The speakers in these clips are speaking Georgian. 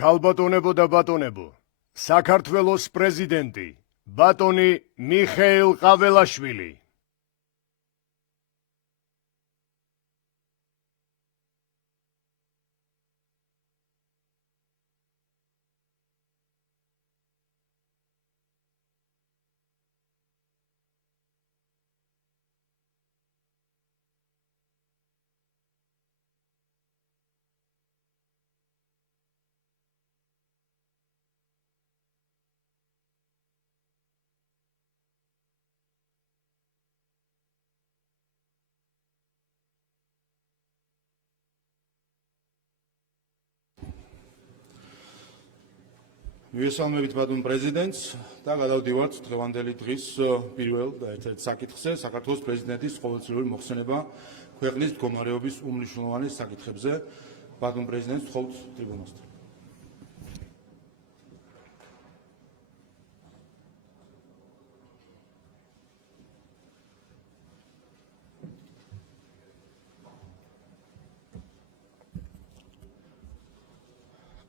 ქალბატონებო და ბატონებო, საქართველოს პრეზიდენტი, ბატონი მიხეილ ყაველაშვილი. მივესალმებით ბატონ პრეზიდენტს და გადავდივართ დღევანდელი დღის პირველ და ერთ-ერთ საკითხზე, საქართველოს პრეზიდენტის ყოველწლიური მოხსენება ქვეყნის მდგომარეობის უმნიშვნელოვანეს საკითხებზე. ბატონ პრეზიდენტს ვთხოვთ ტრიბუნასთან.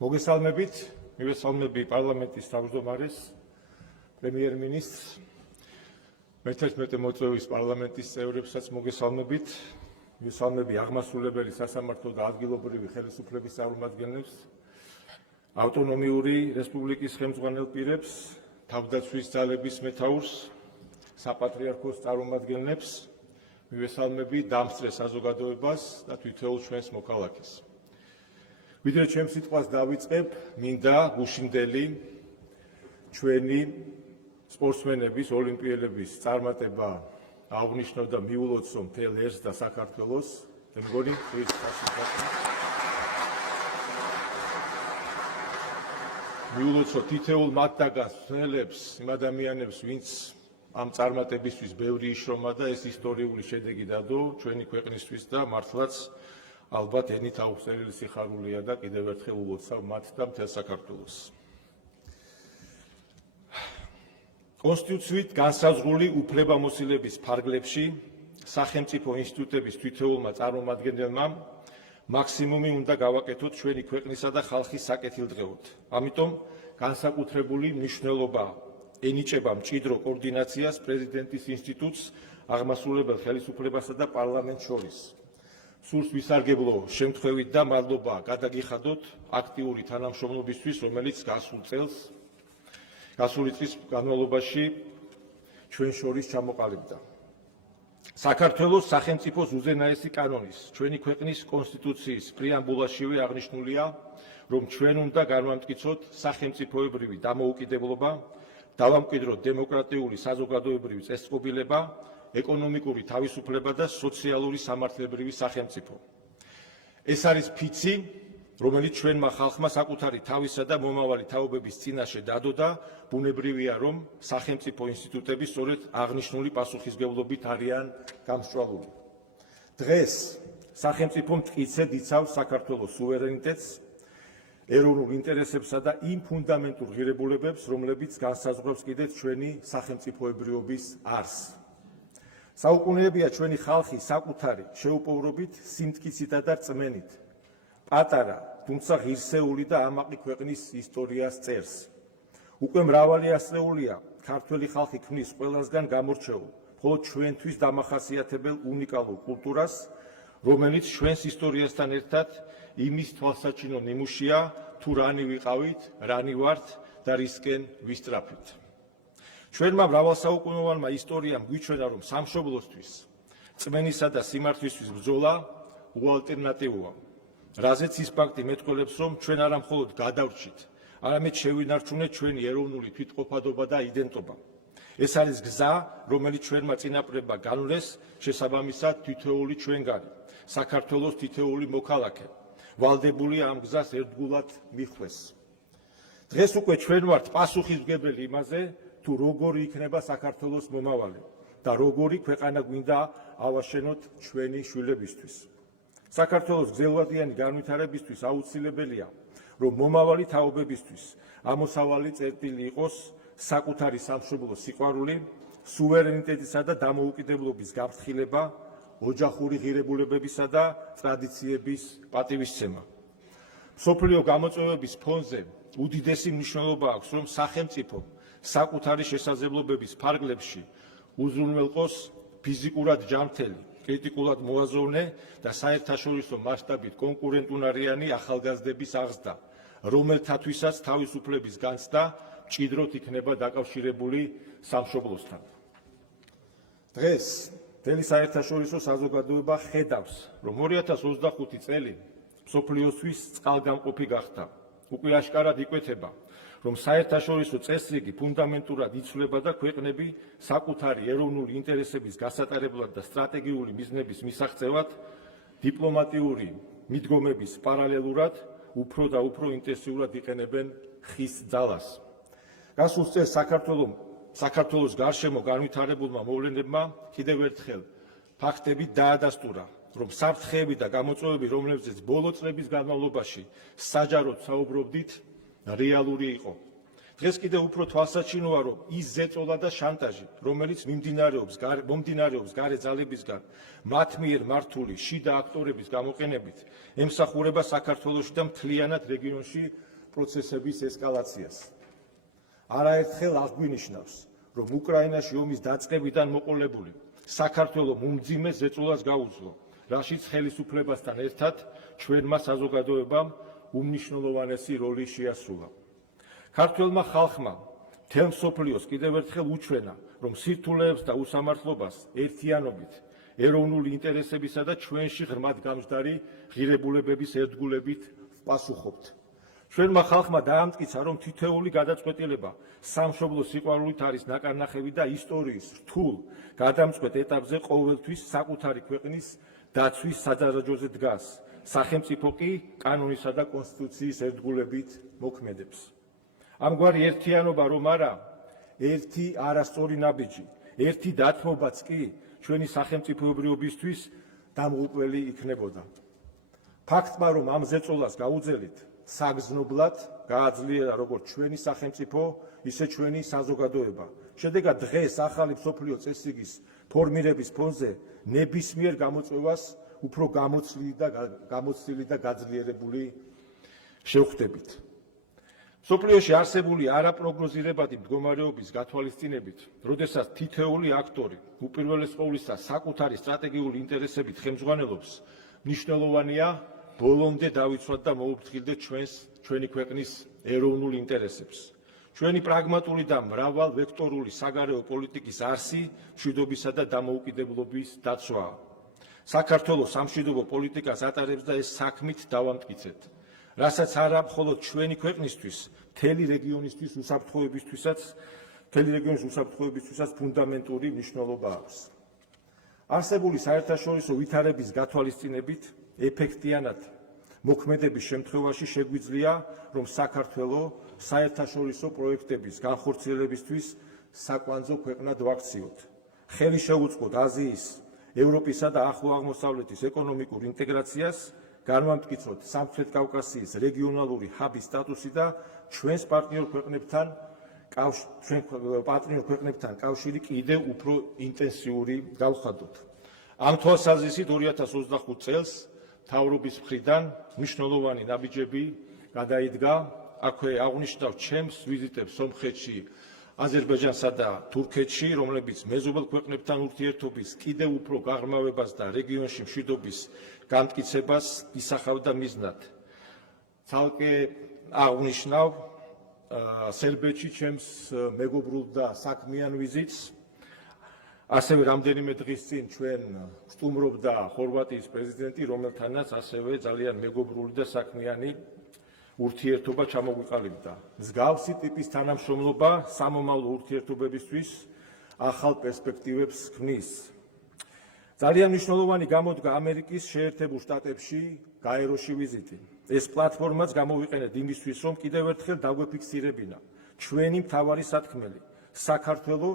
მოგესალმებით. მივესალმები პარლამენტის თავმჯდომარეს, პრემიერ-მინისტრს, მე-11 მოწვევის პარლამენტის წევრებსაც მოგესალმებით. მივესალმები აღმასრულებელი სასამართლო და ადგილობრივი ხელისუფლების წარმომადგენლებს, ავტონომიური რესპუბლიკის ხელმძღვანელ პირებს, თავდაცვის ძალების მეთაურს, საპატრიარქოს წარმომადგენლებს, მივესალმები დამსწრე საზოგადოებას და თითოეულ ჩვენს მოქალაქეს. ვიდრე ჩემს სიტყვას დავიწყებ, მინდა გუშინდელი ჩვენი სპორტსმენების ოლიმპიელების წარმატება აღვნიშნო და მიულოცო მთელ ერს და საქართველოს. მე მგონი მიულოცო თითოეულ მათგანს მსმენელებს, იმ ადამიანებს, ვინც ამ წარმატებისთვის ბევრი იშრომა და ეს ისტორიული შედეგი დადო ჩვენი ქვეყნისთვის და მართლაც ალბათ ენით აუხსნელი სიხარულია და კიდევ ერთხელ ულოცავ მათ და მთელ საქართველოს. კონსტიტუციით განსაზღვრული უფლებამოსილების ფარგლებში სახელმწიფო ინსტიტუტების თითოეულმა წარმომადგენელმა მაქსიმუმი უნდა გავაკეთოთ ჩვენი ქვეყნისა და ხალხის საკეთილდღეოდ. ამიტომ განსაკუთრებული მნიშვნელობა ენიჭება მჭიდრო კოორდინაციას პრეზიდენტის ინსტიტუტს, აღმასრულებელ ხელისუფლებასა და პარლამენტს შორის. სურს ვისარგებლო შემთხვევით და მადლობა გადაგიხადოთ აქტიური თანამშრომლობისთვის, რომელიც გასული წლის განმავლობაში ჩვენ შორის ჩამოყალიბდა. საქართველოს სახელმწიფოს უზენაესი კანონის, ჩვენი ქვეყნის კონსტიტუციის პრეამბულაშივე აღნიშნულია, რომ ჩვენ უნდა განვამტკიცოთ სახელმწიფოებრივი დამოუკიდებლობა, დავამკვიდროთ დემოკრატიული საზოგადოებრივი წესწყობილება, ეკონომიკური თავისუფლება და სოციალური სამართლებრივი სახელმწიფო. ეს არის ფიცი, რომელიც ჩვენმა ხალხმა საკუთარი თავისა და მომავალი თაობების წინაშე დადო და ბუნებრივია, რომ სახელმწიფო ინსტიტუტები სწორედ აღნიშნული პასუხისმგებლობით არიან გამსჭვალული. დღეს სახელმწიფო მტკიცედ იცავს საქართველოს სუვერენიტეტს, ეროვნულ ინტერესებსა და იმ ფუნდამენტურ ღირებულებებს, რომლებიც განსაზღვრავს კიდეც ჩვენი სახელმწიფოებრიობის არსს. საუკუნეებია ჩვენი ხალხი საკუთარი შეუპოვრობით, სიმტკიცითა და რწმენით პატარა, თუმცა ღირსეული და ამაყი ქვეყნის ისტორიას წერს. უკვე მრავალი ასწლეულია ქართველი ხალხი ქმნის ყველასგან გამორჩეულ, მხოლოდ ჩვენთვის დამახასიათებელ უნიკალურ კულტურას, რომელიც ჩვენს ისტორიასთან ერთად იმის თვალსაჩინო ნიმუშია, თუ რანი ვიყავით, რანი ვართ და რისკენ ვისწრაფით. ჩვენმა მრავალსაუკუნოვანმა ისტორიამ გვიჩვენა, რომ სამშობლოსთვის, წმენისა და სიმართლისთვის ბრძოლა უალტერნატივოა. რაზეც ის ფაქტი მეტყველებს, რომ ჩვენ არა მხოლოდ გადავრჩით, არამედ შევინარჩუნეთ ჩვენი ეროვნული თვითყოფადობა და იდენტობა. ეს არის გზა, რომელიც ჩვენმა წინაპრებმა განვლეს, შესაბამისად თითოეული ჩვენგანი, საქართველოს თითოეული მოქალაქე, ვალდებულია ამ გზას ერთგულად მიხვდეს. დღეს უკვე ჩვენ ვართ პასუხისმგებელი იმაზე, თუ როგორი იქნება საქართველოს მომავალი და როგორი ქვეყანა გვინდა ავაშენოთ ჩვენი შვილებისთვის. საქართველოს გრძელვადიანი განვითარებისთვის აუცილებელია, რომ მომავალი თაობებისთვის ამოსავალი წერტილი იყოს საკუთარი სამშობლოს სიყვარული, სუვერენიტეტისა და დამოუკიდებლობის გაფრთხილება, ოჯახური ღირებულებებისა და ტრადიციების პატივისცემა. მსოფლიო გამოწვევების ფონზე უდიდესი მნიშვნელობა აქვს, რომ სახელმწიფო საკუთარი შესაძლებლობების ფარგლებში უზრუნველყოს ფიზიკურად ჯანმრთელი, კრიტიკულად მოაზროვნე და საერთაშორისო მასშტაბით კონკურენტუნარიანი ახალგაზრდების აღზრდა, რომელთათვისაც თავისუფლების განცდა მჭიდროდ იქნება დაკავშირებული სამშობლოსთან. დღეს მთელი საერთაშორისო საზოგადოება ხედავს, რომ 2025 წელი მსოფლიოსთვის წყალგამყოფი გახდა. უკვე აშკარად იკვეთება, რომ საერთაშორისო წესრიგი ფუნდამენტურად იცვლება და ქვეყნები საკუთარი ეროვნული ინტერესების გასატარებლად და სტრატეგიული მიზნების მისაღწევად დიპლომატიური მიდგომების პარალელურად უფრო და უფრო ინტენსიურად იყენებენ ხის ძალას. გასულ წელს საქართველოს გარშემო განვითარებულმა მოვლენებმა კიდევ ერთხელ ფაქტებით დაადასტურა, რომ საფრთხეები და გამოწვევები, რომლებზეც ბოლო წლების განმავლობაში საჯაროდ საუბრობდით, რეალური იყო. დღეს კიდევ უფრო თვალსაჩინოა, რომ ის ზეწოლა და შანტაჟი, რომელიც მომდინარეობს გარე ძალებისგან, მათ მიერ მართული შიდა აქტორების გამოყენებით, ემსახურება საქართველოში და მთლიანად რეგიონში პროცესების ესკალაციას. არაერთხელ აღგვინიშნავს, რომ უკრაინაში ომის დაწყებიდან მოყოლებული საქართველო უმძიმე ზეწოლას გაუძლო, რაშიც ხელისუფლებასთან ერთად ჩვენმა საზოგადოებამ უმნიშვნელოვანესი როლი შეასრულა. ქართველმა ხალხმა მთელ მსოფლიოს კიდევ ერთხელ უჩვენა, რომ სირთულეებს და უსამართლობას ერთიანობით, ეროვნული ინტერესებისა და ჩვენში ღრმად გამჯდარი ღირებულებების ერთგულებით ვპასუხობთ. ჩვენმა ხალხმა დაამტკიცა, რომ თითოეული გადაწყვეტილება სამშობლოს სიყვარულით არის ნაკარნახევი და ისტორიის რთულ გადამწყვეტ ეტაპზე ყოველთვის საკუთარი ქვეყნის დაცვის სადარაჯოზე დგას, სახელმწიფო კი კანონისა და კონსტიტუციის ერთგულებით მოქმედებს. ამგვარი ერთიანობა რომ არა, ერთი არასწორი ნაბიჯი, ერთი დათმობაც კი ჩვენი სახელმწიფოებრიობისთვის დამღუპველი იქნებოდა. ფაქტმა, რომ ამ ზეწოლას გაუძელით, საგრძნობლად გააძლიერა როგორც ჩვენი სახელმწიფო, ისე ჩვენი საზოგადოება. შედეგად დღეს ახალი მსოფლიო წესრიგის ფორმირების ფონზე ნებისმიერ გამოწვევას უფრო გამოცდილი და გაძლიერებული შევხვდებით. მსოფლიოში არსებული არაპროგნოზირებადი მდგომარეობის გათვალისწინებით, როდესაც თითოეული აქტორი უპირველეს ყოვლისა საკუთარი სტრატეგიული ინტერესებით ხელმძღვანელობს, მნიშვნელოვანია ბოლომდე დავიცვათ და მოუფრთხილდეთ ჩვენი ქვეყნის ეროვნულ ინტერესებს. ჩვენი პრაგმატული და მრავალვექტორული საგარეო პოლიტიკის არსი მშვიდობისა და დამოუკიდებლობის დაცვაა. საქართველოს სამშვიდობო პოლიტიკას ატარებს და ეს საქმით დავამტკიცეთ, რასაც არა მხოლოდ ჩვენი ქვეყნისთვის, მთელი რეგიონის უსაფრთხოებისთვისაც ფუნდამენტური მნიშვნელობა აქვს. არსებული საერთაშორისო ვითარების გათვალისწინებით ეფექტიანად მოქმედების შემთხვევაში შეგვიძლია, რომ საქართველო საერთაშორისო პროექტების განხორციელებისთვის საკვანძო ქვეყნად ვაქციოთ. ხელი შეუწყოთ აზიის, ევროპისა და ახლო აღმოსავლეთის ეკონომიკურ ინტეგრაციას, განვამტკიცოთ სამხრეთ კავკასიის რეგიონალური ჰაბის სტატუსი და ჩვენს პარტნიორ ქვეყნებთან კავშირი კიდევ უფრო ინტენსიური გავხადოთ. ამ თვალსაზრისით 2025 წელს მთავრობის მხრიდან მნიშვნელოვანი ნაბიჯები გადაიდგა. აქვე აღნიშნავ ჩემს ვიზიტებს სომხეთში, აზერბაიჯანსა და თურქეთში, რომლებიც მეზობელ ქვეყნებთან ურთიერთობის კიდევ უფრო გაღრმავებას და რეგიონში მშვიდობის განმტკიცებას ისახავდა მიზნად. ცალკე აღნიშნავ სერბეთში ჩემს მეგობრულ და საქმიან ვიზიტს. ასევე რამდენიმე დღის წინ ჩვენ სტუმრობდა ხორვატიის პრეზიდენტი, რომელთანაც ასევე ძალიან მეგობრული და საქმიანი ურთიერთობა ჩამოგვიყალიბდა. მსგავსი ტიპის თანამშრომლობა სამომავლო ურთიერთობებისთვის ახალ პერსპექტივებს ქმნის. ძალიან მნიშვნელოვანი გამოდგა ამერიკის შეერთებულ შტატებში გაეროში ვიზიტი. ეს პლატფორმაც გამოვიყენეთ იმისთვის, რომ კიდევ ერთხელ დაგვეფიქსირებინა ჩვენი მთავარი სათქმელი, საქართველო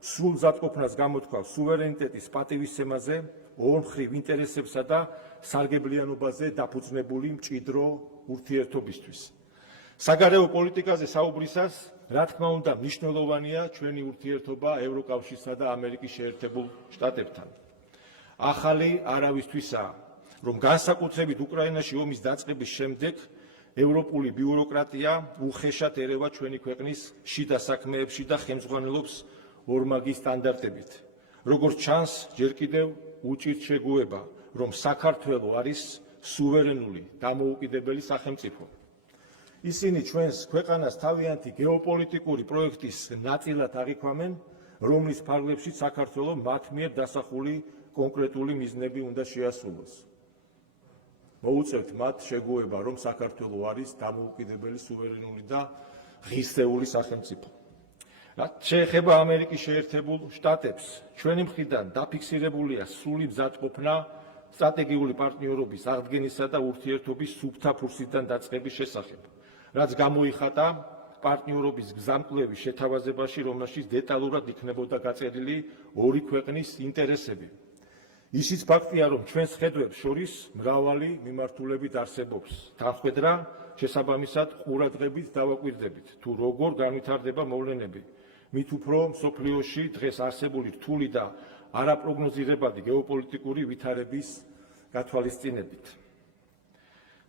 სრულ ზადყოფნას გამოთქვავს სუვერენიტეტის პატივისცემაზე, ორმხრივ ინტერესებსა და სარგებლიანობაზე დაფუძნებული მჭიდრო ურთიერთობისთვის. საგარეო პოლიტიკაზე საუბრისას, რა თქმა უნდა, მნიშვნელოვანია ჩვენი ურთიერთობა ევროკავშირსა და ამერიკის შეერთებულ შტატებთან. ახალი არავისთვისაა, რომ განსაკუთრებით უკრაინაში ომის დაწყების შემდეგ ევროპული ბიუროკრატია უხეშად ერევა ჩვენი ქვეყნის შიდა საქმეებში და ხელმძღვანელობს ორმაგი სტანდარტებით. როგორც ჩანს, ჯერ კიდევ უჭირთ შეგუება, რომ საქართველო არის სუვერენული დამოუკიდებელი სახელმწიფო. ისინი ჩვენს ქვეყანას თავიანთი გეოპოლიტიკური პროექტის ნაწილად აღიქვამენ, რომლის ფარგლებში საქართველო მათ მიერ დასახული კონკრეტული მიზნები უნდა შეასრულოს. მოუწევთ მათ შეგუება, რომ საქართველო არის დამოუკიდებელი, სუვერენული და ღირსეული სახელმწიფო. რაც შეეხება ამერიკის შეერთებულ შტატებს, ჩვენი მხრიდან დაფიქსირებულია სრული მზადყოფნა სტრატეგიული პარტნიორობის აღდგენისა და ურთიერთობის სუფთა ფურსიდან დაწყების შესახებ, რაც გამოიხატა პარტნიორობის გზამკვლევის შეთავაზებაში, რომელშიც დეტალურად იქნებოდა გაწერილი ორი ქვეყნის ინტერესები. ისიც ფაქტია, რომ ჩვენს ხედვებს შორის მრავალი მიმართულებით არსებობს. თანხმედრა შესაბამისად ყურადღებით დავაკვირდებით, თუ როგორ განვითარდება მოვლენები, მით უფრო მსოფლიოში დღეს არსებული რთული და არაპროგნოზირებადი გეოპოლიტიკური ვითარების გათვალისწინებით.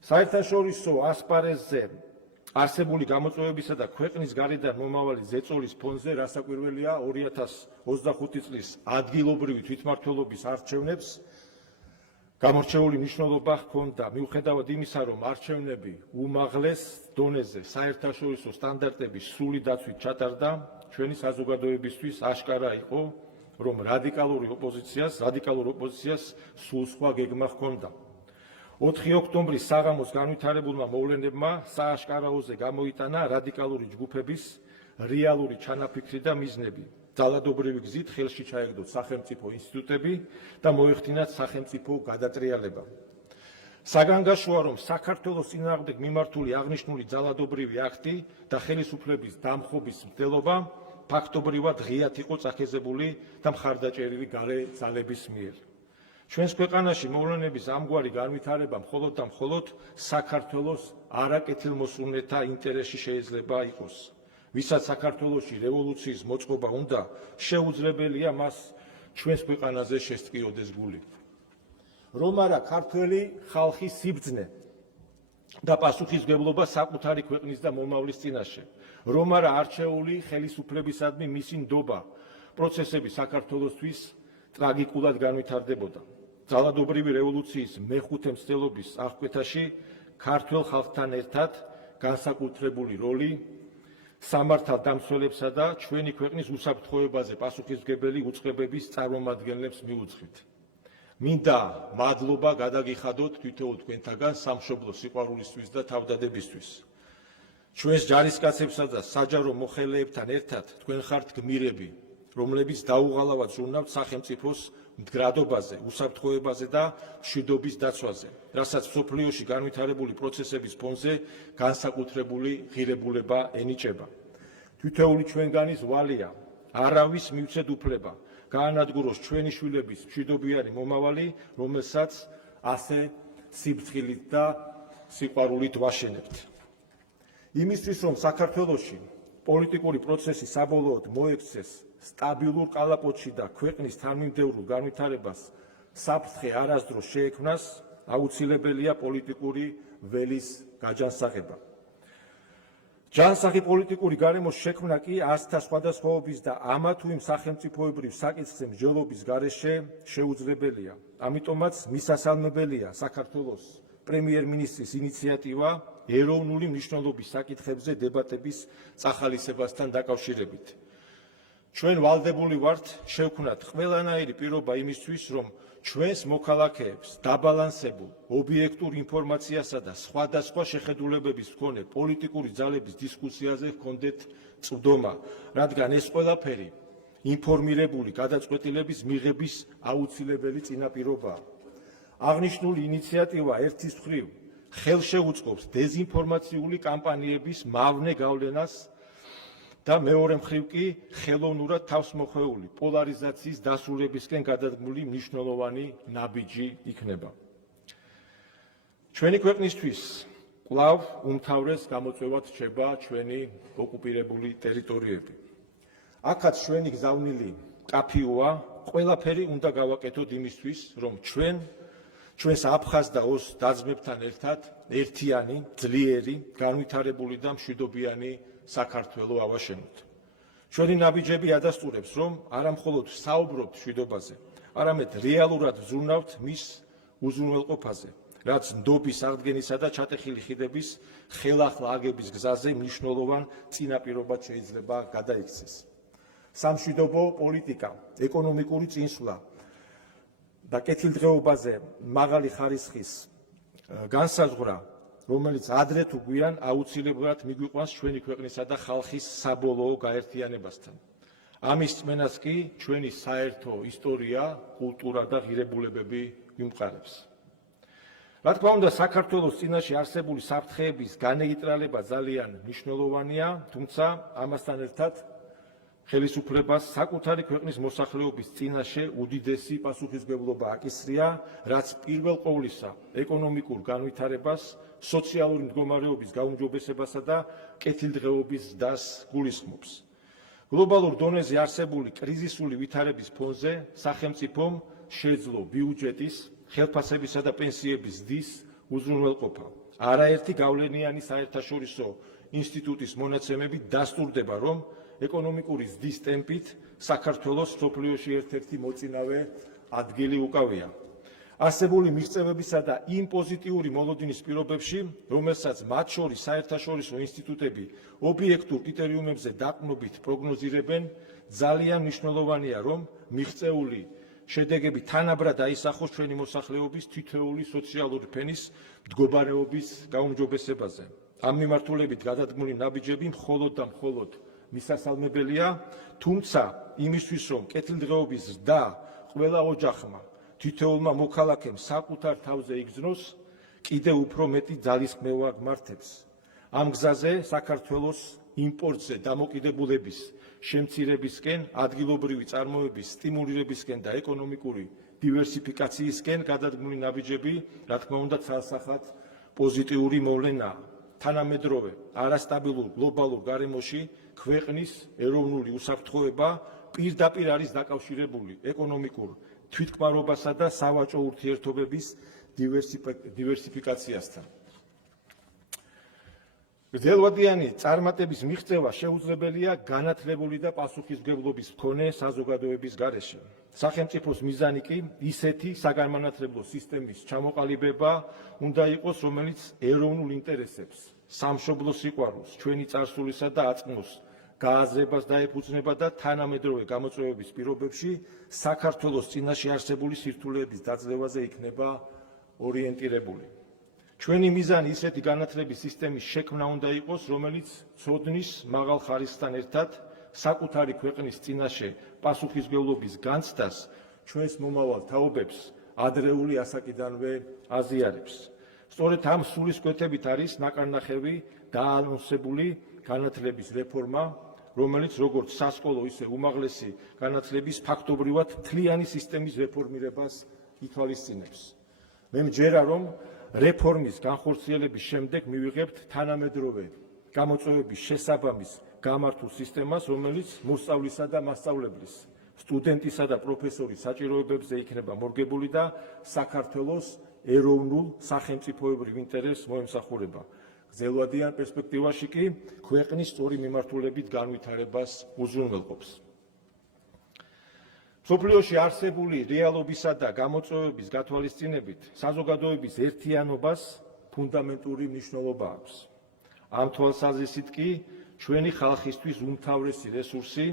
საერთაშორისო ასპარეზზე არსებული გამოწვევებისა და ქვეყნის გარედან მომავალი ზეწოლის ფონზე რასაკვირველია 2025 წლის ადგილობრივი თვითმმართველობის არჩევნებს გამორჩეული მნიშვნელობა ჰქონდა, მიუხედავად იმისა, რომ არჩევნები უმაღლეს დონეზე საერთაშორისო სტანდარტების სრული დაცვით ჩატარდა, ჩვენი საზოგადოებისთვის აშკარა იყო, რომ რადიკალურ ოპოზიციას სულ სხვა გეგმა ჰქონდა. 4 ოქტომბრის საღამოს განვითარებულმა მოვლენებმა სააშკარაოზე გამოიტანა რადიკალური ჯგუფების რეალური ჩანაფიქრი და მიზნები. ძალადობრივი გზით ხელში ჩაეგდოთ სახელმწიფო ინსტიტუტები და მოეხდინათ სახელმწიფო გადატრიალება. საგანგაშოა, რომ საქართველოს წინააღმდეგ მიმართული აღნიშნული ძალადობრივი აქტი და ხელისუფლების დამხობის მცდელობა ფაქტობრივად ღიად იყო წახეზებული და მხარდაჭერილი გარე ძალების მიერ. ჩვენს ქვეყანაში მოვლენების ამგვარი განვითარება მხოლოდ და მხოლოდ საქართველოს არაკეთილმოსურნეთა ინტერესში შეიძლება იყოს. ვისაც საქართველოში რევოლუციის მოწყობა უნდა, შეუძლებელია მას ჩვენს ქვეყანაზე შესტკიოდეს გული. რომ არა ქართველი ხალხის სიბრძნე და პასუხისმგებლობა საკუთარი ქვეყნის და მომავლის წინაშე, რომ არა არჩეული ხელისუფლებისადმი მისი ნდობა, პროცესები საქართველოსთვის ტრაგიკულად განვითარდებოდა. ძალადობრივი რევოლუციის მეხუთე მცდელობის აღკვეთაში ქართველ ხალხთან ერთად განსაკუთრებული როლი სამართალდამცველებსა და ჩვენი ქვეყნის უსაფრთხოებაზე პასუხისმგებელი უწყებების წარმომადგენლებს მიუძღვით. მინდა მადლობა გადაგიხადოთ თითოეულ თქვენთაგან სამშობლოს სიყვარულისთვის და თავდადებისთვის. ჩვენს ჯარისკაცებსა და საჯარო მოხელეებთან ერთად თქვენ ხართ გმირები, რომლებიც დაუღალავად ზრუნავთ სახელმწიფოს მდგრადობაზე, უსაფრთხოებაზე და მშვიდობის დაცვაზე, რასაც მსოფლიოში განვითარებული პროცესების ფონზე განსაკუთრებული ღირებულება ენიჭება. თითოეული ჩვენგანის ვალია, არავის მივცეთ უფლება, გაანადგუროს ჩვენი შვილების მშვიდობიანი მომავალი, რომელსაც ასე სიბრძღილით და სიყვარულით ვაშენებთ. იმისთვის, რომ საქართველოში პოლიტიკური პროცესი საბოლოოდ მოექცეს სტაბილურ კალაპოტში და ქვეყნის თანმიმდევრულ განვითარებას საფრთხე არასდროს შეექმნას, აუცილებელია პოლიტიკური ველის გაჯანსაღება. ჯანსაღი პოლიტიკური გარემოს შექმნა კი აზრთა სხვადასხვაობის და ამა თუ იმ სახელმწიფოებრივ საკითხზე მსჯელობის გარეშე შეუძლებელია. ამიტომაც მისასალმებელია საქართველოს პრემიერ-მინისტრის ინიციატივა ეროვნული მნიშვნელობის საკითხებზე დებატების წახალისებასთან დაკავშირებით. ჩვენ ვალდებული ვართ შევქმნათ ყველანაირი პირობა იმისთვის, რომ ჩვენს მოქალაქეებს დაბალანსებულ, ობიექტურ ინფორმაციასა და სხვადასხვა შეხედულებების მქონე პოლიტიკური ძალების დისკუსიაზე ჰქონდეთ წვდომა, რადგან ეს ყველაფერი ინფორმირებული გადაწყვეტილების მიღების აუცილებელი წინაპირობაა. აღნიშნული ინიციატივა ერთის მხრივ ხელშეუწყობს დეზინფორმაციული კამპანიების მავნე გავლენას და მეორე მხრივ კი ხელოვნურად თავსმოხვეული პოლარიზაციის დასრულებისკენ გადადგმული მნიშვნელოვანი ნაბიჯი იქნება. ჩვენი ქვეყნისთვის კვლავ უმთავრეს გამოწვევად რჩება ჩვენი ოკუპირებული ტერიტორიები. აქაც ჩვენი გზავნილი კაფიოა, ყველაფერი უნდა გავაკეთოთ იმისთვის, რომ ჩვენს აფხაზ და ოს დაძმებთან ერთად ერთიანი, ძლიერი, განვითარებული და მშვიდობიანი საქართველო ავაშენოთ. ჩვენი ნაბიჯები ადასტურებს, რომ არა მხოლოდ საუბრობთ მშვიდობაზე, არამედ რეალურად ვზრუნავთ მის უზრუნველყოფაზე, რაც ნდობის აღდგენისა და ჩატეხილი ხიდების ხელახლა აგების გზაზე მნიშვნელოვან წინაპირობად შეიძლება გადაიქცეს. სამშვიდობო პოლიტიკა, ეკონომიკური წინსვლა და კეთილდღეობაზე მაღალი ხარისხის განსაზღვრა, რომელიც ადრე თუ გვიან აუცილებლად მიგვიყვანს ჩვენი ქვეყნისა და ხალხის საბოლოო გაერთიანებასთან. ამის წმენას კი ჩვენი საერთო ისტორია, კულტურა და ღირებულებები გვიმყარებს. რა თქმა უნდა, საქართველოს წინაშე არსებული საფრთხეების განეიტრალება ძალიან მნიშვნელოვანია, თუმცა ამასთან ერთად ხელისუფლებას საკუთარი ქვეყნის მოსახლეობის წინაშე უდიდესი პასუხისმგებლობა აკისრია, რაც პირველ ყოვლისა ეკონომიკურ განვითარებას, სოციალური მდგომარეობის გაუმჯობესებასა და კეთილდღეობის ზრდას გულისხმობს. გლობალურ დონეზე არსებული კრიზისული ვითარების ფონზე სახელმწიფომ შეძლო ბიუჯეტის, ხელფასებისა და პენსიების ზრდის უზრუნველყოფა. არაერთი გავლენიანი საერთაშორისო ინსტიტუტის მონაცემებით დასტურდება, რომ ეკონომიკური ზრდის ტემპით საქართველოს მსოფლიოში ერთ-ერთი მოწინავე ადგილი უკავია. არსებული მიღწევებისა და იმ პოზიტიური მოლოდინის პირობებში, რომელსაც მათ შორის საერთაშორისო ინსტიტუტები ობიექტურ კრიტერიუმებზე დაყრდნობით პროგნოზირებენ, ძალიან მნიშვნელოვანია, რომ მიღწეული შედეგები თანაბრად აისახოს ჩვენი მოსახლეობის თითოეული სოციალური ფენის მდგომარეობის გაუმჯობესებაზე. ამ მიმართულებით გადადგმული ნაბიჯები მხოლოდ და მხოლოდ მისასალმებელია, თუმცა იმისთვის, რომ კეთილდღეობის ზრდა ყველა ოჯახმა, თითოეულმა მოქალაქემ საკუთარ თავზე იგრძნოს, კიდევ უფრო მეტი ძალისხმევა გმართებს. ამ გზაზე საქართველოს იმპორტზე დამოკიდებულების შემცირებისკენ, ადგილობრივი წარმოების სტიმულირებისკენ და ეკონომიკური დივერსიფიკაციისკენ გადადგმული ნაბიჯები, რა თქმა უნდა, ცალსახად პოზიტიური მოვლენაა. თანამედროვე არასტაბილურ გლობალურ გარემოში ქვეყნის ეროვნული უსაფრთხოება პირდაპირ არის დაკავშირებული ეკონომიკურ თვითკმარობასა და სავაჭრო ურთიერთობების დივერსიფიკაციასთან. გრძელვადიანი წარმატების მიღწევა შეუძლებელია განათლებული და პასუხისმგებლობის მქონე საზოგადოების გარეშე. სახელმწიფოს მიზანი კი ისეთი საგანმანათლებლო სისტემის ჩამოყალიბება უნდა იყოს, რომელიც ეროვნულ ინტერესებს, სამშობლოს სიყვარულს, ჩვენი წარსულისა და აწმყოს გააზრებას დაეფუძნება და თანამედროვე გამოწვევების პირობებში საქართველოს წინაშე არსებული სირთულეების დაძლევაზე იქნება ორიენტირებული. ჩვენი მიზანი ისეთი განათლების სისტემის შექმნა უნდა იყოს, რომელიც ცოდნის მაღალ ხარისხთან ერთად საკუთარი ქვეყნის წინაშე პასუხისმგებლობის განცდას ჩვენს მომავალ თაობებს ადრეული ასაკიდანვე აზიარებს. სწორედ ამ სულისკვეთებით არის ნაკარნახევი დაანონსებული განათლების რეფორმა, რომელიც როგორც სასკოლო, ისე უმაღლესი განათლების ფაქტობრივად მთლიანი სისტემის რეფორმირებას ითვალისწინებს. მე მჯერა, რომ რეფორმის განხორციელების შემდეგ მივიღებთ თანამედროვე გამოწვევების შესაბამის გამართულ სისტემას, რომელიც მოსწავლისა და მასწავლებლის, სტუდენტისა და პროფესორის საჭიროებებზე იქნება მორგებული და საქართველოს ეროვნულ სახელმწიფოებრივ ინტერესს მოემსახურება. გრძელვადიან პერსპექტივაში კი ქვეყნის სწორი მიმართულებით განვითარებას უზრუნველყოფს. მსოფლიოში არსებული რეალობისა და გამოწვევების გათვალისწინებით საზოგადოების ერთიანობას ფუნდამენტური მნიშვნელობა აქვს. ამ თვალსაზრისით კი ჩვენი ხალხისთვის უმთავრესი რესურსი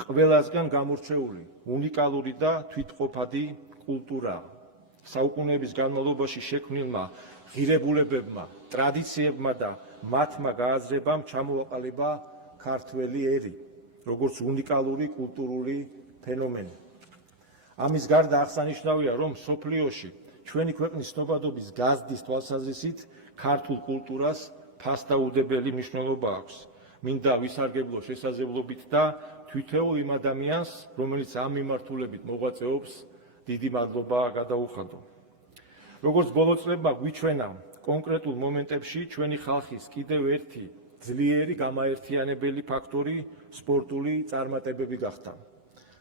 ყველასგან გამორჩეული, უნიკალური და თვითყოფადი კულტურაა. საუკუნეების განმავლობაში შექმნილმა ღირებულებებმა, ტრადიციებმა და მათმა გააზრებამ ჩამოაყალიბა ქართველი ერი, როგორც უნიკალური კულტურული ფენომენი. ამის გარდა აღსანიშნავია, რომ მსოფლიოში ჩვენი ქვეყნის ცნობადობის გაზრდის თვალსაზრისით ქართულ კულტურას ფასდაუდებელი მნიშვნელობა აქვს. მინდა ვისარგებლო შესაძლებლობით და თითოეულ იმ ადამიანს, რომელიც ამ მიმართულებით მოღვაწეობს, დიდი მადლობა გადაუხადო. როგორც ბოლო წლებმა გვიჩვენა, კონკრეტულ მომენტებში ჩვენი ხალხის კიდევ ერთი ძლიერი გამაერთიანებელი ფაქტორი სპორტული წარმატებები გახდა.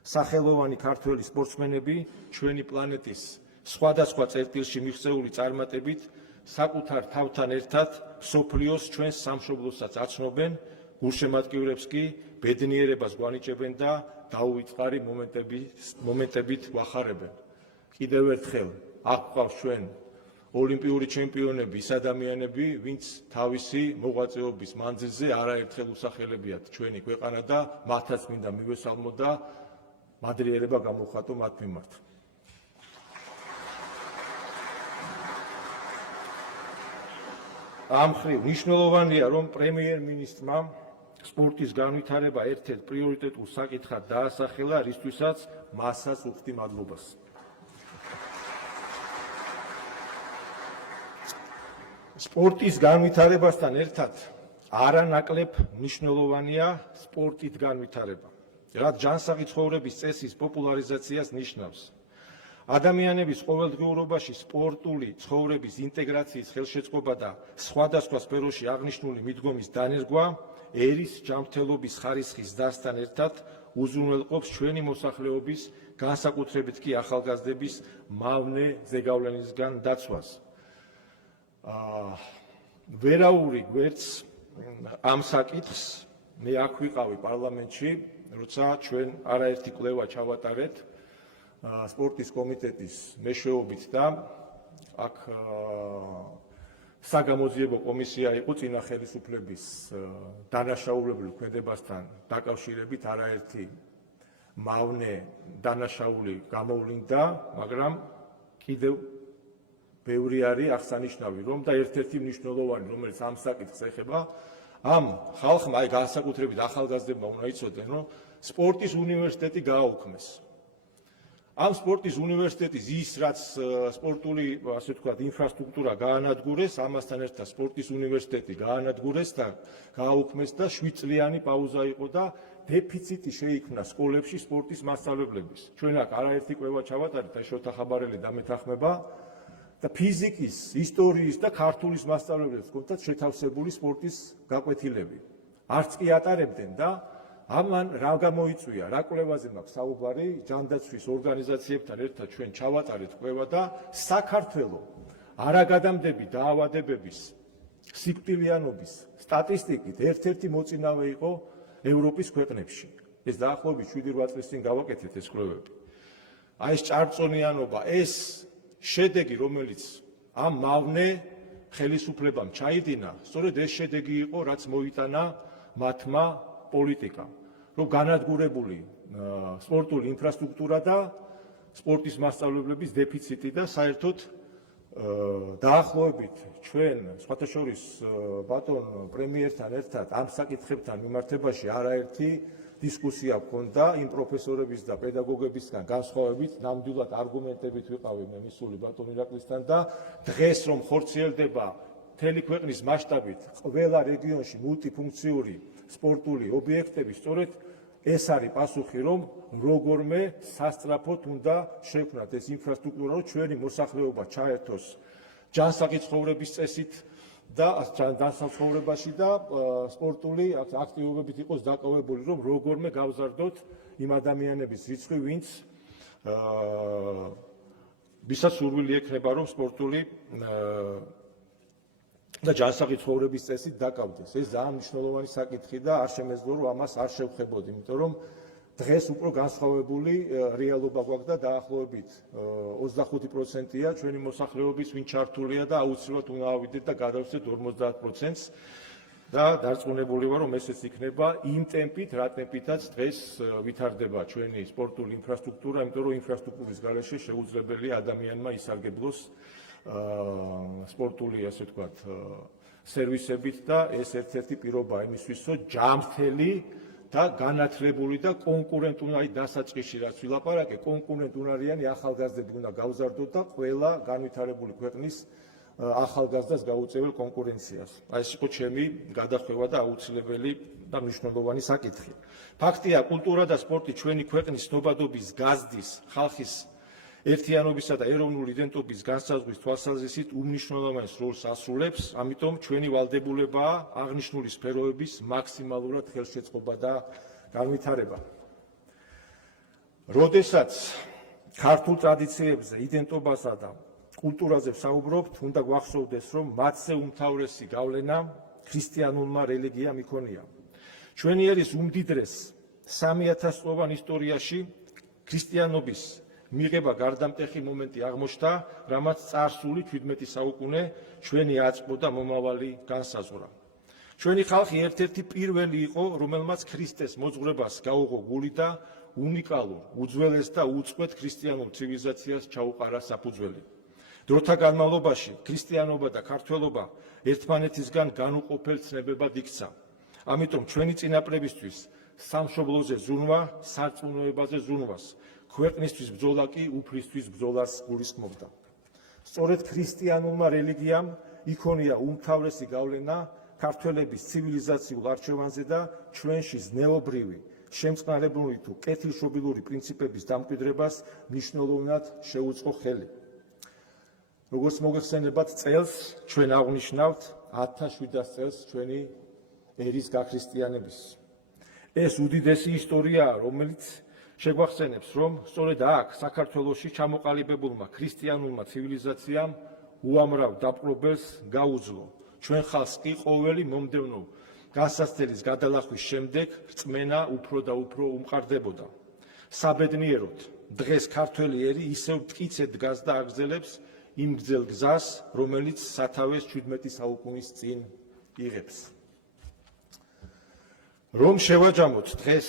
სახელოვანი ქართველი სპორტსმენები ჩვენი პლანეტის სხვადასხვა წერტილში მიღწეული წარმატებით საკუთარ თავთან ერთად მსოფლიოს ჩვენს სამშობლოსაც აცნობენ, გულშემატკივრებს კი ბედნიერებას გვანიჭებენ და დაუვიწყარი მომენტებით ვახარებენ. კიდევ ერთხელ აქ გვყავს ჩვენ ოლიმპიური ჩემპიონები, ის ადამიანები, ვინც თავისი მოღვაწეობის მანძილზე არაერთხელ უსახელებიათ ჩვენი ქვეყანა და მათაც მინდა მივესალმო და მადლიერება გამოვხატო მათ მიმართ. ამ მხრივ მნიშვნელოვანია, რომ პრემიერ-მინისტრმა სპორტის განვითარება ერთ-ერთ პრიორიტეტულ საკითხად დაასახელა, რისთვისაც მასაც უხდი მადლობას. სპორტის განვითარებასთან ერთად არანაკლებ მნიშვნელოვანია სპორტით განვითარება, რაც ჯანსაღი ცხოვრების წესის პოპულარიზაციას ნიშნავს. ადამიანების ყოველდღიურობაში სპორტული ცხოვრების ინტეგრაციის ხელშეწყობა და სხვადასხვა სფეროში აღნიშნული მიდგომის დანერგვა ერის ჯანმრთელობის ხარისხის დასთან ერთად უზრუნველყოფს ჩვენი მოსახლეობის, განსაკუთრებით კი ახალგაზრდების მავნე ზეგავლენისგან დაცვას. ვერაური გვერდს ამ საკითხს მე აქ ვიყავი პარლამენტში, როცა ჩვენ არაერთი კვლევა ჩავატარეთ სპორტის კომიტეტის მეშვეობით და აქ საგამოძიებო კომისია იყო წინა ხელისუფლების დანაშაულებრივ ქმედებასთან დაკავშირებით არაერთი მავნე დანაშაული გამოვლინდა, მაგრამ კიდევ ბევრი არის აღსანიშნავი, რომ და ერთ-ერთი მნიშვნელოვანი, რომელიც ამ საკითხს ეხება, ამ ხალხმა, აი განსაკუთრებით ახალგაზრდებმა უნდა იცოდნენ, რომ სპორტის უნივერსიტეტი გააუქმეს. ამ სპორტის უნივერსიტეტის ის, რაც სპორტული, ასე ვთქვათ, ინფრასტრუქტურა გაანადგურეს, ამასთან ერთად სპორტის უნივერსიტეტი გაანადგურეს და გააუქმეს და 7 წლიანი პაუზა იყო და დეფიციტი შეიქმნა სკოლებში სპორტის მასწავლებლების. ჩვენ აქ არაერთი კვლევა ჩავატარეთ, აი შოთა ხაბარელი დამეთანხმება და ფიზიკის, ისტორიის და ქართულის მასწავლებლებს ჰქონდათ შეთავსებული სპორტის გაკვეთილები. არც კი ატარებდნენ და ამან რა გამოიწვია, რა კვლევაზე მაქვს საუბარი, ჯანდაცვის ორგანიზაციებთან ერთად ჩვენ ჩავატარეთ კვლევა და საქართველოს არაგადამდები დაავადებების, სიკვდილიანობის სტატისტიკით ერთ-ერთი მოწინავე იყო ევროპის ქვეყნებში. ეს დაახლოებით 7-8 წლის წინ გავაკეთეთ ეს კვლევები. აი ეს ჭარბწონიანობა, ეს შედეგი, რომელიც ამ მავნე ხელისუფლებამ ჩაიდინა, სწორედ ეს შედეგი იყო, რაც მოიტანა მათმა პოლიტიკამ, რომ განადგურებული სპორტული ინფრასტრუქტურა და სპორტის მასწავლებლების დეფიციტი და საერთოდ დაახლოებით ჩვენ სხვათა შორის ბატონ პრემიერთან ერთად ამ საკითხებთან მიმართებაში არაერთი დისკუსია გქონდა იმ პროფესორების და პედაგოგებისგან განსხვავებით, ნამდვილად არგუმენტებით ვიყავი მე მისული ბატონ ირაკლისთან და დღეს რომ ხორციელდება მთელი ქვეყნის მასშტაბით ყველა რეგიონში მულტიფუნქციური სპორტული ობიექტები, სწორედ ეს არის პასუხი, რომ როგორმე სასწრაფოდ უნდა შექმნათ ეს ინფრასტრუქტურა, რომ ჩვენი მოსახლეობა ჩაერთოს ჯანსაღი ცხოვრების წესით და ჯანსაღ ცხოვრებაში და სპორტული აქტივობებით იყოს დაკავებული, რომ როგორმე გავზარდოთ იმ ადამიანების რიცხვი, ვისაც სურვილი ექნება, რომ სპორტული და ჯანსაღი ცხოვრების წესით დაკავდეს. ეს ძალიან მნიშვნელოვანი საკითხი და არ შემეძლო, რომ ამას არ შევხებოდი, იმიტომ რომ დღეს უფრო განსხვავებული რეალობა გვაქვს და დაახლოებით 25%-ია ჩვენი მოსახლეობის, ვინ ჩართულია და აუცილებლად უნდა ავიდეთ და გადავცეთ 50%-ს და დარწმუნებული ვარ, რომ ესეც იქნება იმ ტემპით, რა ტემპითაც დღეს ვითარდება ჩვენი სპორტული ინფრასტრუქტურა, იმიტომ რომ ინფრასტრუქტურის გარეშე შეუძლებელია ადამიანმა ისარგებლოს სპორტული, ასე ვთქვათ, სერვისებით და ეს ერთ-ერთი პირობაა იმისთვის, რომ ჯანმრთელი და განათლებული და კონკურენტუნარი დასაწყისში რაც ვილაპარაკე, კონკურენტუნარიანი ახალგაზრდები უნდა გავზარდოთ და ყველა განვითარებული ქვეყნის ახალგაზრდას გაუწეველ კონკურენციას. აი ეს იყო ჩემი გადახვევა და აუცილებელი და მნიშვნელოვანი საკითხი. ფაქტია, კულტურა და სპორტი ჩვენი ქვეყნის ცნობადობის გაზრდის, ხალხის ერთიანობისა და ეროვნული იდენტობის განსაზღვრის თვალსაზრისით უმნიშვნელოვანეს როლს ასრულებს, ამიტომ ჩვენი ვალდებულებაა აღნიშნული სფეროების მაქსიმალურად ხელშეწყობა და განვითარება. როდესაც ქართულ ტრადიციებზე, იდენტობასა და კულტურაზე ვსაუბრობთ, უნდა გვახსოვდეს, რომ მათზე უმთავრესი გავლენა ქრისტიანულმა რელიგიამ იქონია. ჩვენი ერის უმდიდრეს 3000 წლოვან ისტორიაში ქრისტიანობის მიღება გარდამტეხი მომენტი აღმოჩნდა, რამაც წარსული 17 საუკუნე ჩვენი აწმყო და მომავალი განსაზღვრა. ჩვენი ხალხი ერთ-ერთი პირველი იყო, რომელმაც ქრისტეს მოძღვრებას გაუღო გული და უნიკალურ, უძველეს და უწყვეტ ქრისტიანულ ცივილიზაციას ჩაუყარა საფუძველი. დროთა განმავლობაში ქრისტიანობა და ქართველობა ერთმანეთისგან განუყოფელ ცნებებად იქცა. ამიტომ ჩვენი წინაპრებისთვის სამშობლოზე ზრუნვა, სარწმუნოებაზე ზრუნვას, ქვეყნისთვის ბრძოლა კი უფლისთვის ბრძოლას გულისხმობდა. სწორედ ქრისტიანულმა რელიგიამ იქონია უმთავრესი გავლენა ქართველების ცივილიზაციულ არჩევანზე და ჩვენში ზნეობრივი, შემწყნარებლური თუ კეთილშობილური პრინციპების დამკვიდრებას მნიშვნელოვნად შეუწყო ხელი. როგორც მოგეხსენებათ, წელს ჩვენ აღვნიშნავთ 1700 წელს ჩვენი ერის გაქრისტიანების. ეს უდიდესი ისტორიაა, რომელიც შეგვახსენებს, რომ სწორედ აქ საქართველოში ჩამოყალიბებულმა ქრისტიანულმა ცივილიზაციამ უამრავ დაპყრობელს გაუძლო. ჩვენ ხალხს კი ყოველი მომდევნო განსაცდელის გადალახვის შემდეგ რწმენა უფრო და უფრო უმყარდებოდა. საბედნიეროდ, დღეს ქართველი ერი ისევ მტკიცედ დგას და აგრძელებს იმ გრძელ გზას, რომელიც სათავეს 17 საუკუნის წინ იღებს. რომ შევაჯამოთ დღეს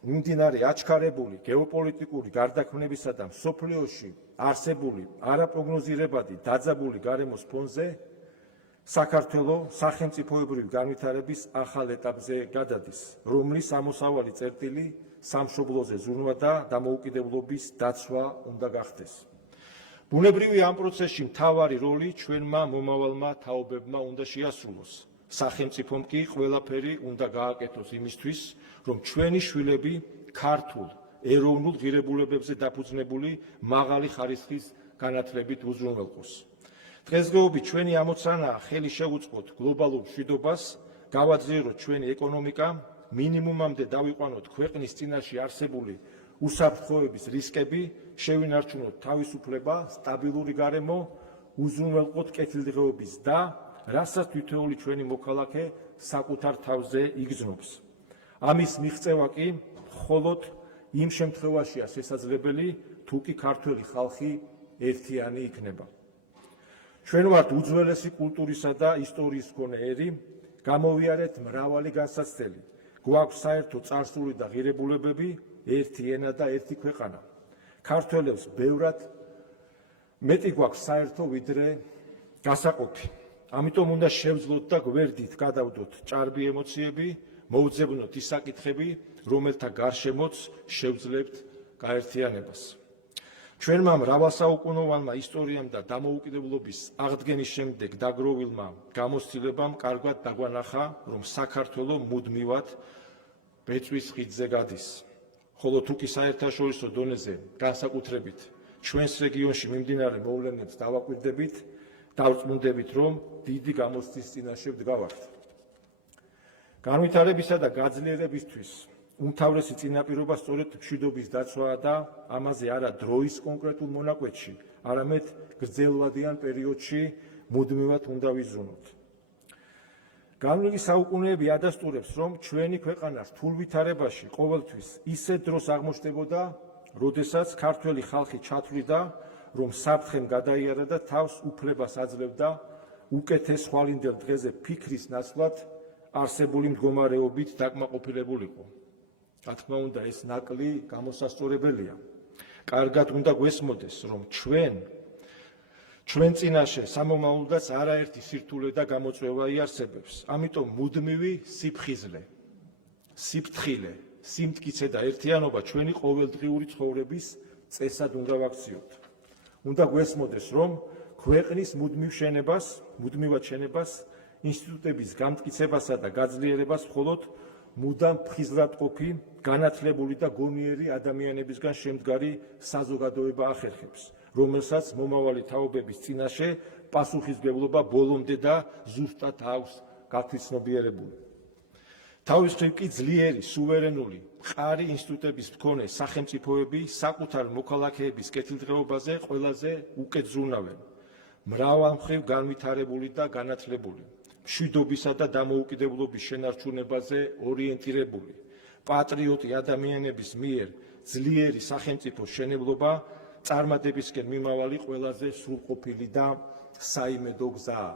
მიმდინარე აჩქარებული გეოპოლიტიკური გარდაქმნებისა და მსოფლიოში არსებული არაპროგნოზირებადი დაძაბული გარემოს ფონზე, საქართველო სახელმწიფოებრივი განვითარების ახალ ეტაპზე გადადის, რომლის ამოსავალი წერტილი სამშობლოზე ზრუნვა და დამოუკიდებლობის დაცვა უნდა გახდეს. ბუნებრივია ამ პროცესში მთავარი როლი ჩვენმა მომავალმა თაობებმა უნდა შეასრულოს. სახელმწიფომ კი ყველაფერი უნდა გააკეთოს იმისთვის, რომ ჩვენი შვილები ქართულ ეროვნულ ღირებულებებზე დაფუძნებული მაღალი ხარისხის განათლებით უზრუნველყოს. დღესდღეობით ჩვენი ამოცანაა ხელი შევუწყოთ გლობალურ მშვიდობას, გავაძლიეროთ ჩვენი ეკონომიკა, მინიმუმამდე დავიყვანოთ ქვეყნის წინაშე არსებული უსაფრთხოების რისკები, შევინარჩუნოთ თავისუფლება, სტაბილური გარემო, უზრუნველყოთ კეთილდღეობის და რასაც თითოეული ჩვენი მოქალაქე საკუთარ თავზე იგრძნობს. ამის მიღწევა კი მხოლოდ იმ შემთხვევაშია შესაძლებელი, თუ კი ქართველი ხალხი ერთიანი იქნება. ჩვენ ვართ უძველესი კულტურისა და ისტორიის მქონე ერი, გამოვიარეთ მრავალი განსაცდელი, გვაქვს საერთო წარსული და ღირებულებები, ერთი ენა და ერთი ქვეყანა. ქართველებს ბევრად მეტი გვაქვს საერთო ვიდრე გასაყოფი. ამიტომ უნდა შევძლოთ და გვერდით გადავდოთ ჭარბი ემოციები, მოვძებნოთ ის საკითხები, რომელთა გარშემოც შევძლებთ გაერთიანებას. ჩვენმა მრავალსაუკუნოვანმა ისტორიამ და დამოუკიდებლობის აღდგენის შემდეგ დაგროვილმა გამოცდილებამ კარგად დაგვანახა, რომ საქართველო მუდმივად ბეწვის ხიდზე გადის. ხოლო თუ კი საერთაშორისო დონეზე განსაკუთრებით ჩვენს რეგიონში მიმდინარე მოვლენებს დავაკვირდებით, დავწმუნდებით, რომ დიდი გამოცდის წინაშე ვდგავართ. განვითარებისა და გაძლიერებისთვის უმთავრესი წინაპირობა სწორედ მშვიდობის დაცვაა და ამაზე არა დროის კონკრეტულ მონაკვეთში, არამედ გრძელვადიან პერიოდში მუდმივად უნდა ვიზრუნოთ. განვლილი საუკუნეები ადასტურებს, რომ ჩვენი ქვეყანა რთულ ვითარებაში ყოველთვის ისეთ დროს აღმოჩნდებოდა, როდესაც ქართველი ხალხი ჩათვლიდა, რომ საფრთხემ გადაიარა და თავს უფლებას აძლევდა უკეთეს ხვალინდელ დღეზე ფიქრის ნაცვლად არსებული მდგომარეობით დაკმაყოფილებულიყო. რა თქმა უნდა, ეს ნაკლი გამოსასწორებელია. კარგად უნდა გვესმოდეს, რომ ჩვენ წინაშე სამომავლოდაც არაერთი სირთულე და გამოწვევა იარსებებს. ამიტომ მუდმივი სიფხიზლე, სიფრთხილე, სიმტკიცე და ერთიანობა ჩვენი ყოველდღიური ცხოვრების წესად უნდა ვაქციოთ. უნდა გვესმოდეს, რომ ქვეყნის მუდმივად შენებას, ინსტიტუტების გამტკიცებასა და გაძლიერებას მხოლოდ მუდამ ფხიზლადყოფი, განათლებული და გონიერი ადამიანებისგან შემდგარი საზოგადოება ახერხებს, რომელსაც მომავალი თაობების წინაშე პასუხისმგებლობა ბოლომდე და ზუსტად აქვს გათვითცნობიერებული. თავის მხრივ კი ძლიერი, სუვერენული, მყარი ინსტიტუტების მქონე სახელმწიფოები საკუთარ მოქალაქეების კეთილდღეობაზე ყველაზე უკეთ ზრუნავენ. მრავალმხრივ განვითარებული და განათლებული, მშვიდობისა და დამოუკიდებლობის შენარჩუნებაზე ორიენტირებული, პატრიოტი ადამიანების მიერ ძლიერი სახელმწიფოს მშენებლობა წარმატებისკენ მიმავალი ყველაზე სრულყოფილი და საიმედო გზაა.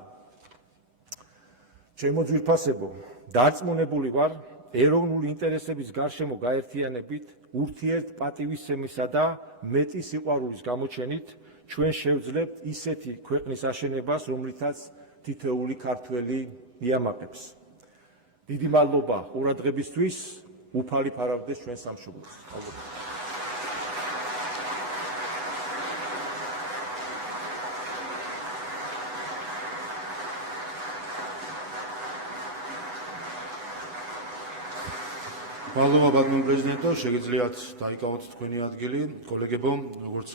ჩემო ძვირფასებო, დარწმუნებული ვარ, ეროვნული ინტერესების გარშემო გაერთიანებით, ურთიერთპატივისცემისა და მეტი სიყვარულის გამოჩენით ჩვენ შევძლებთ ისეთი ქვეყნის აშენებას, რომლითაც თითოეული ქართველი იამაყებს. დიდი მადლობა ყურადღებისთვის, უფალი ფარავდეს ჩვენ სამშობლოს. მადლობა ბატონო პრეზიდენტო, შეგიძლიათ დაიკავოთ თქვენი ადგილი, კოლეგებო, როგორც